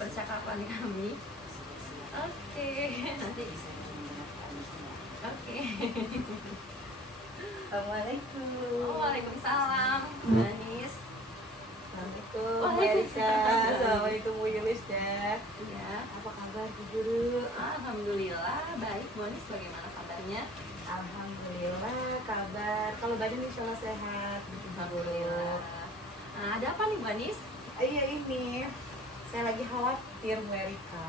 percakapan kami. Oke. Nanti oke. Assalamualaikum. Waalaikumsalam, Bu Anis. Assalamualaikum, Bu Waalaikumsalam. Erika. Assalamualaikum, Bu Yulis ya. Iya. Apa kabar, Bu Guru? Alhamdulillah baik. Bu Anis bagaimana kabarnya? Alhamdulillah, kabar. Kalau badan insya Allah sehat, Bu Guru. Alhamdulillah. Nah, ada apa nih Bu Anis? Iya ini, saya lagi khawatir, Bu Erika.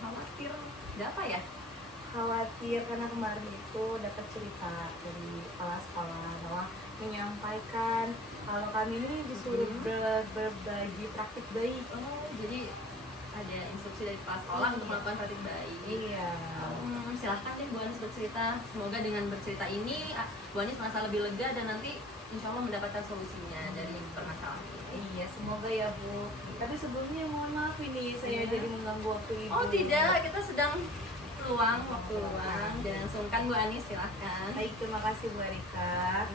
Khawatir. Ada apa ya? Khawatir karena kemarin itu dapat cerita dari kepala sekolah bahwa menyampaikan kalau kami ini disuruh berbagi praktik bayi. Oh, jadi ada instruksi dari kepala sekolah untuk melakukan praktik bayi. Iya. Silahkan deh Bu Anis bercerita. Semoga dengan bercerita ini Bu Anis merasa lebih lega dan nanti insya Allah mendapatkan solusinya dari permasalahan ini. Iya, semoga ya Bu. Tapi sebelumnya mohon maaf ini saya Iya. jadi mengganggu waktu Ibu. Oh tidak, kita sedang waktu luang. Jangan sungkan Bu Anis, silahkan. Baik, terima kasih Bu Erika.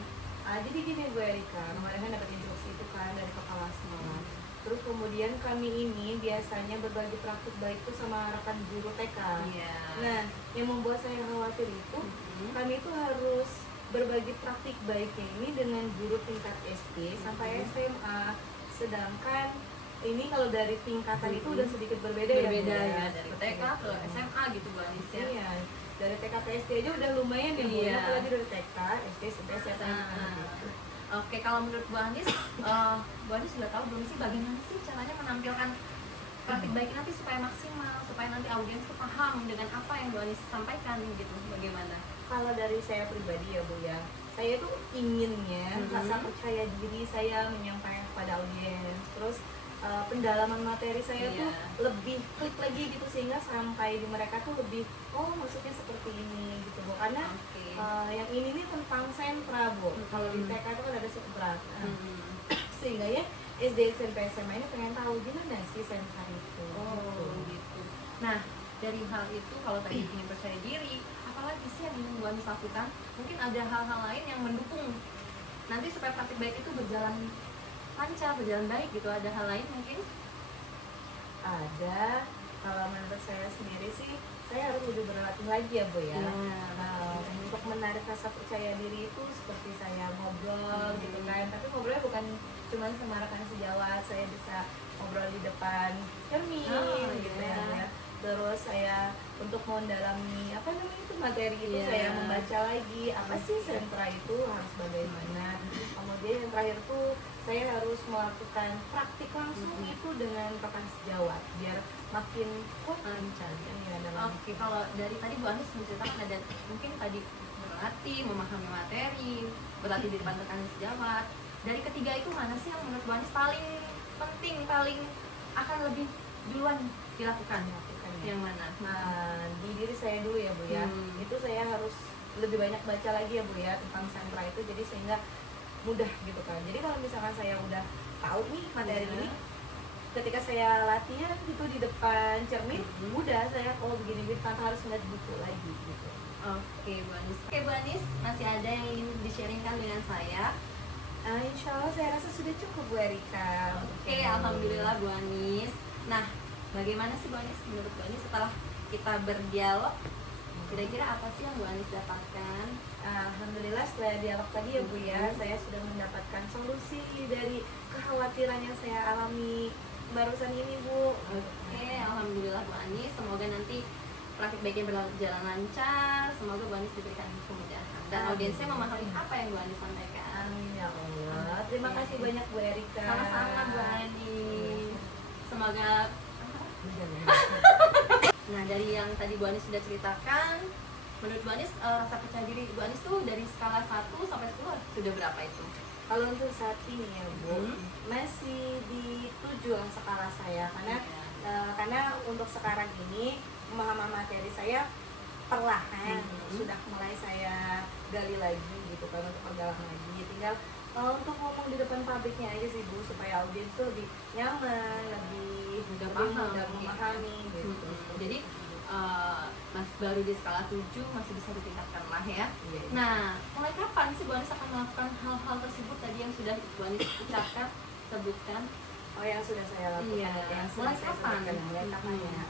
Jadi gini Bu Erika, kemarin kan dapat instruksi itu kan dari kepala sekolah. Terus kemudian kami ini biasanya berbagi praktik baik itu sama rekan guru TK. Iya. Nah, yang membuat saya khawatir itu kami itu harus berbagi praktik baiknya ini dengan guru tingkat SD sampai SMA. Sedangkan ini kalau dari tingkatan itu udah sedikit berbeda ya, Bu, Berbeda ya. ya, dari TK ke SMA gitu Bu Anis ya. Iya, dari TK ke SD aja udah lumayan ya Bu, Iya. apalagi dari TK, SD, sampai SMA gitu. Oke, kalau menurut Bu Anis, Bu Anis sudah tahu belum sih bagaimana sih caranya menampilkan praktik baik nanti supaya maksimal, supaya nanti audiens tuh paham dengan apa yang Bu Anis sampaikan gitu, bagaimana? Kalau dari saya pribadi ya Bu ya, saya tuh inginnya rasa percaya diri saya menyampaikan kepada audiens, terus pendalaman materi saya tuh lebih klik lagi gitu sehingga sampai di mereka tuh lebih maksudnya seperti ini gitu Bu, karena yang ini nih tentang sentra Bu. Kalau di TK itu kan ada sentra, sehingga ya SD SMP SMA ini pengen tahu gimana sih sentra itu. Gitu. Nah, dari hal itu kalau tadi ingin percaya diri, apalagi sih yang ingin Bu Anis lakukan? Mungkin ada hal-hal lain yang mendukung nanti supaya praktik baik itu berjalan lancar, berjalan baik gitu. Ada hal lain mungkin? Ada. Kalau menurut saya sendiri sih, saya harus lebih berlatih lagi ya Bu ya. Untuk menarik rasa percaya diri itu seperti saya ngobrol gitu kan. Tapi ngobrolnya bukan cuma sama rekan sejawat, saya bisa ngobrol di depan cermin gitu ya. Terus saya untuk mendalami apa namanya itu materi itu saya membaca lagi apa sih sentra itu harus bagaimana. Kemudian yang terakhir tuh saya harus melakukan praktik langsung itu dengan rekan sejawat biar makin lancar ya dalam. Oke, kalau dari tadi Bu Anis menceritakan ada mungkin tadi berlatih, memahami materi, berlatih di depan rekan sejawat. Dari ketiga itu mana sih yang menurut Bu Anis paling penting, paling akan lebih duluan dilakukan? Yang mana? Nah, di diri saya dulu ya Bu ya. Itu saya harus lebih banyak baca lagi ya Bu ya tentang sentra itu, jadi sehingga mudah gitu kan. Jadi kalau misalkan saya udah tahu nih materi ini, ketika saya latihan gitu di depan cermin, mudah saya begini tanpa harus ngeliat buku lagi gitu. Oke Bu Anis. Oke Bu Anis, masih ada yang ingin di-sharingkan dengan saya? Insya Allah saya rasa sudah cukup Bu Erika. Oke, alhamdulillah Bu Anis. Nah, bagaimana sih Bu Anis menurut Bu Anis setelah kita berdialog? Kira-kira apa sih yang Bu Anis dapatkan? Alhamdulillah setelah dialog tadi ya Bu ya, saya sudah mendapatkan solusi dari kekhawatiran yang saya alami barusan ini Bu. Oke, alhamdulillah Bu Anis. Semoga nanti praktik baiknya berjalan lancar. Semoga Bu Anis diberikan kemudahan dan audiensnya memahami apa yang Bu Anis sampaikan. Amin ya Allah. Terima kasih banyak Bu Erika. Sama-sama Bu Anis. Semoga. Nah, dari yang tadi Bu Anis sudah ceritakan, menurut Bu Anis rasa percaya diri Bu Anis tuh dari skala 1 sampai 10 sudah berapa itu? Kalau untuk saat ini ya Bu, masih di 7 lah skala saya, karena untuk sekarang ini pemahaman materi saya perlahan sudah mulai saya gali lagi gitu kan, untuk perdalam lagi. Tinggal untuk ngomong di depan pabriknya aja sih Bu, supaya audiens tuh lebih nyaman, lebih mudah lebih paham, mudah gitu. memahami gitu. Jadi mas baru di skala 7 masih bisa ditingkatkan lah ya. Iya. Nah, mulai kapan sih Bu Anis akan melakukan hal-hal tersebut tadi yang sudah Bu Anis ucapkan, sebutkan? Oh, yang sudah saya lakukan, Iya. yang Mulai sudah saya kapan? sebutkan, mulai kapan ya?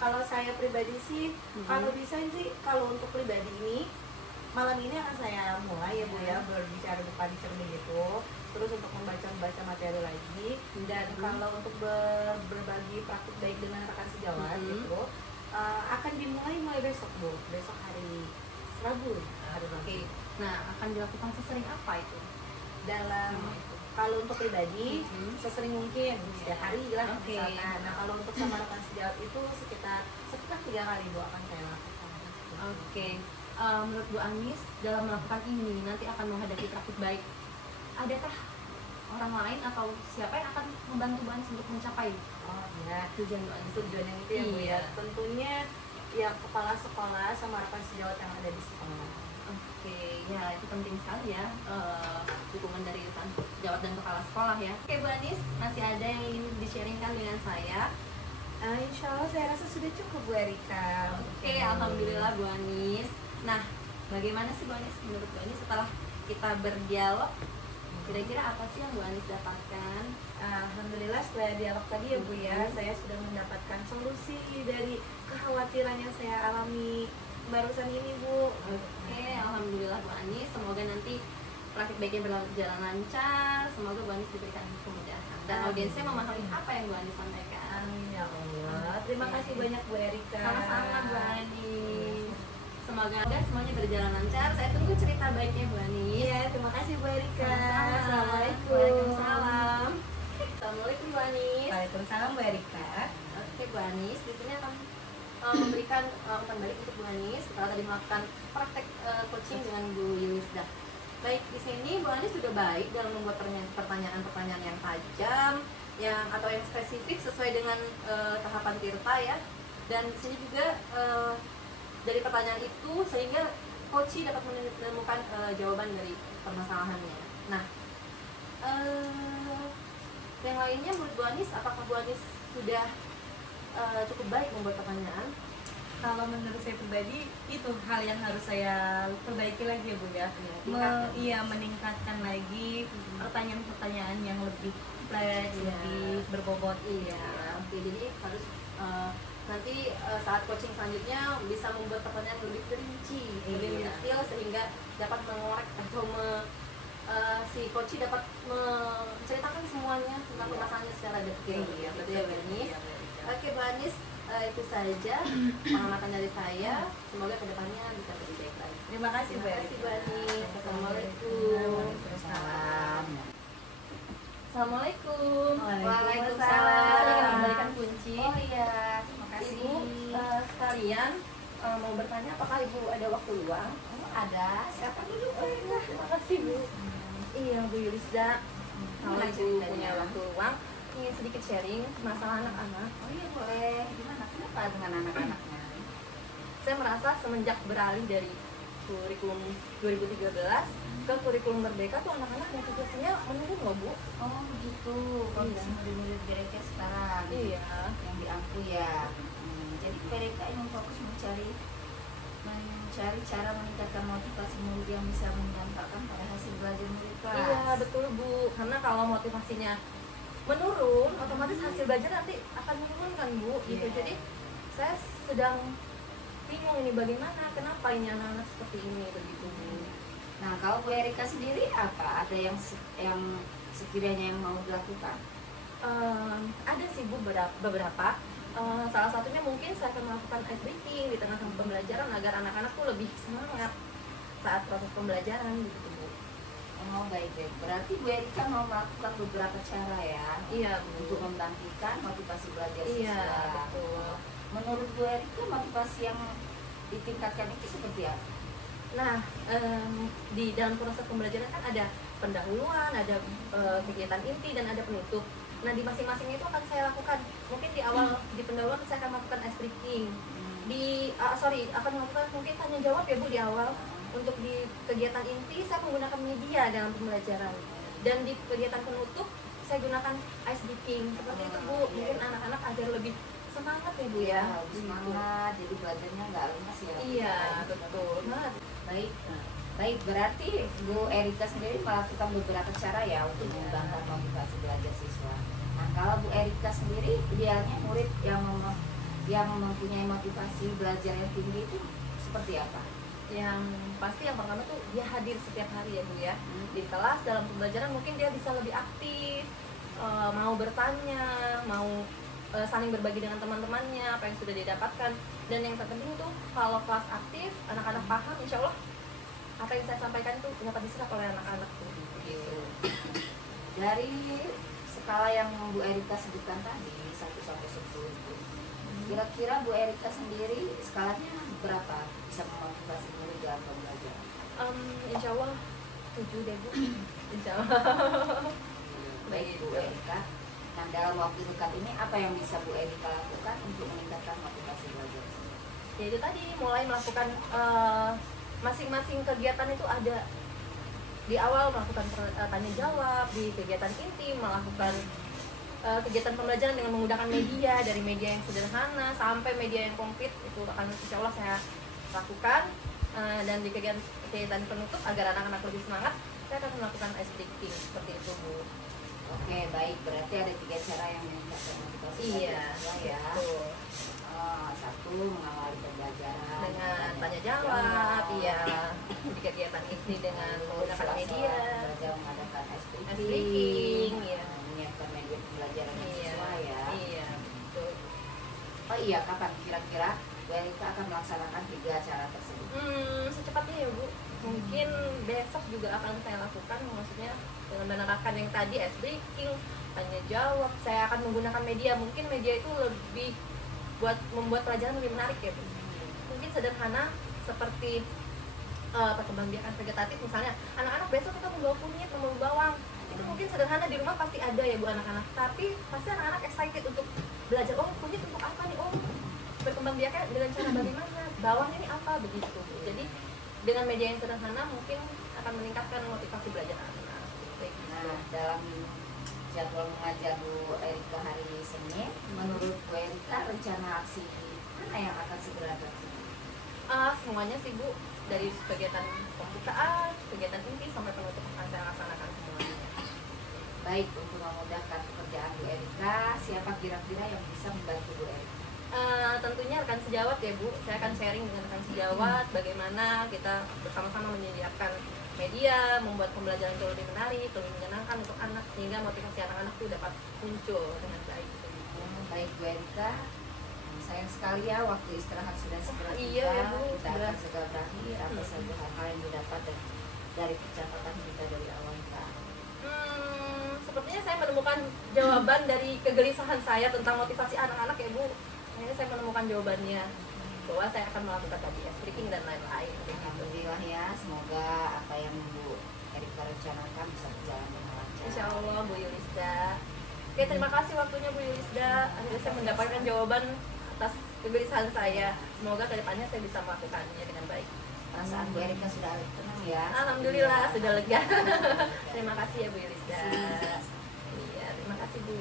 Kalau saya pribadi sih, kalau bisa sih, kalau untuk pribadi ini malam ini akan saya mulai ya Bu ya, berbicara di padi cermin gitu, terus untuk membaca materi lagi, dan kalau untuk berbagi praktik baik dengan rekan sejawat gitu, akan dimulai besok Bu, besok hari Rabu, hari Rabu. Oke. Nah, akan dilakukan sesering apa itu? Dalam kalau untuk pribadi sesering mungkin setiap hari lah misalkan. Nah, kalau untuk sama rekan sejawat itu sekitar 3 kali Bu akan saya lakukan. Oke. Menurut Bu Anis dalam melakukan ini nanti akan menghadapi praktik baik, adakah orang lain atau siapa yang akan membantu Bu Anis untuk mencapai tujuan Bu Anis? Tujuan yang itu ya Bu ya. Tentunya ya kepala sekolah sama rekan sejawat yang ada di sekolah. Oke, ya itu penting sekali ya, dukungan dari rekan sejawat dan kepala sekolah ya. Oke Bu Anis, masih ada yang ingin di-sharingkan dengan saya? Insya Allah saya rasa sudah cukup Bu Erika. Oke, alhamdulillah Bu Anis. Nah, bagaimana sih Bu Anis, menurut Bu Anis setelah kita berdialog, kira-kira apa sih yang Bu Anis dapatkan? Alhamdulillah setelah dialog tadi ya Bu ya, saya sudah mendapatkan solusi dari kekhawatiran yang saya alami barusan ini Bu. Oke, alhamdulillah Bu Anis. Semoga nanti praktik baiknya berjalan lancar. Semoga Bu Anis diberikan kemudahan dan audiensnya memahami apa yang Bu Anis sampaikan. Amin ya Allah. Terima kasih banyak Bu Erika. Sama-sama Bu Anis. Semoga semuanya berjalan lancar. Saya tunggu cerita baiknya Bu Anis. Iya, terima kasih Bu Erika. Sama-sama. Assalamualaikum. Waalaikumsalam. Assalamualaikum Bu Anis. Waalaikumsalam Bu Erika. Oke Bu Anis, di sini akan memberikan umpan balik untuk Bu Anis setelah tadi melakukan praktek coaching dengan Bu Yulisda. Baik, di sini Bu Anis sudah baik dalam membuat pertanyaan-pertanyaan yang tajam, atau yang spesifik sesuai dengan tahapan Tirta ya. Dan di sini juga dari pertanyaan itu sehingga coach dapat menemukan jawaban dari permasalahannya. Nah, yang lainnya menurut Bu Anis, apakah Bu Anis sudah cukup baik membuat pertanyaan? Kalau menurut saya pribadi itu hal yang harus saya perbaiki lagi ya Bu ya. Meningkatkan lagi pertanyaan-pertanyaan yang lebih kompleks, lebih berbobot. Iya. Oke, jadi harus nanti saat coaching selanjutnya bisa membuat pertanyaan lebih rinci, lebih detail sehingga dapat mengorek atau si coach dapat menceritakan semuanya tentang permasalahannya secara detail. Iya, betul ya Bu Anis. Oke Bu Anis, itu saja pengamatan dari saya. Semoga kedepannya bisa lebih baik lagi. Terima kasih Bu Anis. Assalamualaikum. Assalamualaikum. Waalaikumsalam. Saya ingin memberikan kunci. Oh iya, terima kasih. Ibu sekalian mau bertanya apakah Ibu ada waktu luang? Ada. Siapa dulu Bu Erika? Terima kasih Bu. Iya Bu Yulisda. Kalau Ibu punya waktu luang, ingin sedikit sharing masalah anak-anak. Oh iya boleh. Gimana? Kenapa dengan anak-anaknya? Saya merasa semenjak beralih dari kurikulum 2013 ke kurikulum Merdeka tuh anak-anak motivasinya menurun loh Bu. Oh begitu. Kondisi murid-murid mereka sekarang. Iya. Yang diampu ya. Jadi mereka yang fokus mencari cara meningkatkan motivasi murid yang bisa mendampakkan pada hasil belajar murid kelas. Iya betul Bu. Karena kalau motivasinya menurun, otomatis hasil belajar nanti akan menurun kan Bu. Gitu. Iya. Jadi saya sedang bingung ini bagaimana, kenapa ini anak-anak seperti ini begitu Bu. Nah kalau Bu Erika sendiri apa? Ada yang sekiranya yang mau dilakukan? Ada sih Bu beberapa. Salah satunya mungkin saya akan melakukan ice breaking di tengah pembelajaran agar anak-anak tuh lebih semangat saat proses pembelajaran gitu Bu. Oh baik. Berarti Bu Erika mau melakukan beberapa cara ya? Iya Bu. Untuk membangkitkan motivasi belajar siswa. Iya betul. Menurut Bu Erika motivasi yang ditingkatkan itu seperti apa? Nah, di dalam proses pembelajaran kan ada pendahuluan, ada kegiatan inti dan ada penutup. Nah, di masing-masing itu akan saya lakukan. Mungkin di awal di pendahuluan saya akan melakukan ice breaking. Akan melakukan mungkin tanya jawab ya Bu di awal. Untuk di kegiatan inti saya menggunakan media dalam pembelajaran. Dan di kegiatan penutup saya gunakan ice breaking seperti itu Bu. Mungkin anak-anak agar lebih semangat ya Bu ya. Semangat, jadi belajarnya nggak lemas ya. Iya, betul. Nah, Baik, baik, berarti Bu Erika sendiri melakukan beberapa cara ya untuk mengembangkan motivasi belajar siswa. Nah, kalau Bu Erika sendiri idealnya murid yang mempunyai motivasi belajar yang tinggi itu seperti apa? yang pasti yang pertama tuh dia hadir setiap hari ya Bu ya. Di kelas dalam pembelajaran mungkin dia bisa lebih aktif, mau bertanya, mau saling berbagi dengan teman-temannya apa yang sudah didapatkan. Dan yang terpenting tuh kalau kelas aktif, anak-anak paham, insya Allah apa yang saya sampaikan itu dapat diserap oleh anak-anak tuh gitu. Dari skala yang Bu Erika sebutkan tadi 1 sampai 10 itu, kira-kira Bu Erika sendiri skalanya berapa bisa memotivasi murid dalam pembelajaran? Insya Allah 7 deh Bu. Insya Allah. Baik Bu Erika. Nah, dalam waktu dekat ini apa yang bisa Bu Erika lakukan untuk meningkatkan motivasi belajar? Ya itu tadi mulai melakukan masing-masing kegiatan itu ada di awal melakukan tanya jawab, di kegiatan inti melakukan kegiatan pembelajaran dengan menggunakan media, dari media yang sederhana sampai media yang komplit itu akan insya Allah saya lakukan. Dan di kegiatan penutup agar anak-anak lebih semangat, saya akan melakukan ice breaking seperti itu Bu. Oke, baik, berarti ada 3 cara yang meningkatkan motivasi Iya, siswa ya. betul. Satu, mengawali pembelajaran Dengan tanya jawab, iya, di kegiatan inti dengan menggunakan media, belajar mengadakan ice ice breaking, iya. menyiapkan media pembelajaran yang Iya, sesuai ya. iya, betul. Oh iya, kapan kira-kira Bu Erika akan melaksanakan 3 cara tersebut? Secepatnya ya Bu. Mungkin besok juga akan saya lakukan, maksudnya dengan menerapkan yang tadi ice breaking, tanya jawab. Saya akan menggunakan media, mungkin media itu lebih membuat pelajaran lebih menarik ya Bu. Mungkin sederhana seperti perkembangbiakan vegetatif misalnya. Anak-anak besok kita membawa kunyit, membawa bawang. Itu mungkin sederhana di rumah pasti ada ya Bu anak-anak. Tapi pasti anak-anak excited untuk belajar. Oh kunyit untuk apa nih? Oh berkembangbiakan dengan cara bagaimana? Bawang ini apa begitu. Jadi dengan media yang sederhana mungkin akan meningkatkan motivasi belajar anak-anak. Nah, dalam jadwal mengajar Bu Erika hari Senin, menurut Bu Erika rencana aksi mana yang akan segera terjadi? Semuanya sih Bu, dari kegiatan pembukaan, kegiatan inti sampai penutup akan saya laksanakan semuanya. Baik, untuk memudahkan pekerjaan Bu Erika, siapa kira-kira yang bisa membantu Bu Erika? Tentunya rekan sejawat ya Bu, saya akan sharing dengan rekan sejawat bagaimana kita bersama-sama menyediakan media, membuat pembelajaran itu lebih menarik, lebih menyenangkan untuk anak, sehingga motivasi anak-anak itu dapat muncul dengan baik. Baik Bu Erika, sayang sekali ya waktu istirahat sudah segera tiba. Iya ya Bu, Kita akan segera berakhir. Apa saja hal-hal yang didapat dari percakapan kita dari awal hingga akhir? Sepertinya saya menemukan jawaban dari kegelisahan saya tentang motivasi anak-anak ya Bu. Akhirnya saya menemukan jawabannya bahwa saya akan melakukan tadi speaking dan lain-lain. Alhamdulillah ya, semoga apa yang Bu Erika rencanakan bisa berjalan dengan lancar. Insya Allah Bu Yulisda. Oke, terima kasih waktunya Bu Yulisda. Akhirnya saya mendapatkan jawaban atas kegelisahan saya. Semoga kedepannya saya bisa melakukannya dengan baik. Perasaan Bu Erika sudah tenang ya. Alhamdulillah sudah lega. Terima kasih ya Bu Yulisda. Iya, terima kasih Bu.